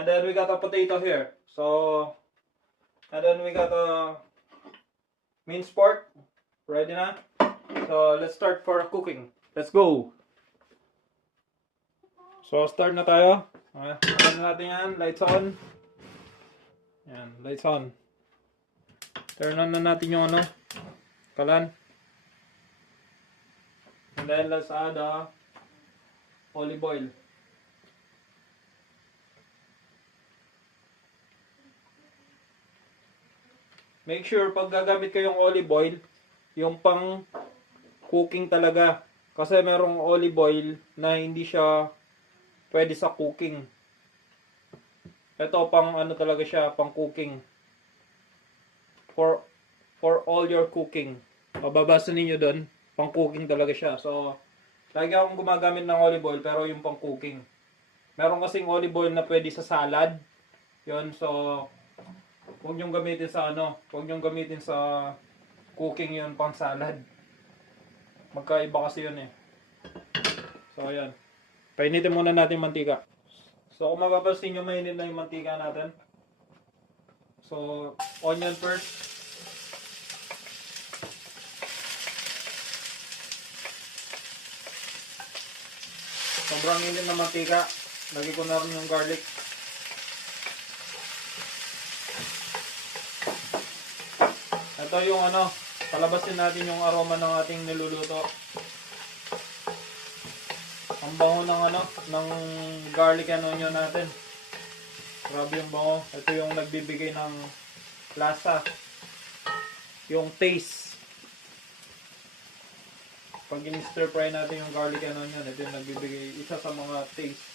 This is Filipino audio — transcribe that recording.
And then we got a potato here. So, and then we got a minced pork. Ready na? So, let's start for cooking. Let's go! So, start na tayo. On natin yan. Lights on. Yan, lights on. Turn on na natin yung ano, kalan. And then, let's add olive oil. Make sure pag gagamit kayong olive oil, yung pang cooking talaga. Kasi merong olive oil na hindi siya pwede sa cooking. Ito pang ano talaga siya, pang cooking. For all your cooking. Mababasa ninyo doon, pang cooking talaga siya. So, lagi akong gumagamit ng olive oil pero yung pang cooking. Meron kasing olive oil na pwede sa salad. Yun, so huwag niyong gamitin sa ano, huwag niyong gamitin sa cooking yun, pang salad. Magkaiba kasi yun eh. So ayan. Painitin muna natin yung mantika. So kung mapapansin nyo, mainit na yung mantika natin. So onion first. Sobrang init na mantika. Lagi ko na rin yung garlic. Ito yung ano, palabasin natin yung aroma ng ating niluluto. Ang bango ng ano, ng garlic and onion natin. Grabe yung bango. Ito yung nagbibigay ng lasa. Yung taste. Pag in-stir fry natin yung garlic and onion, ito yung nagbibigay isa sa mga taste.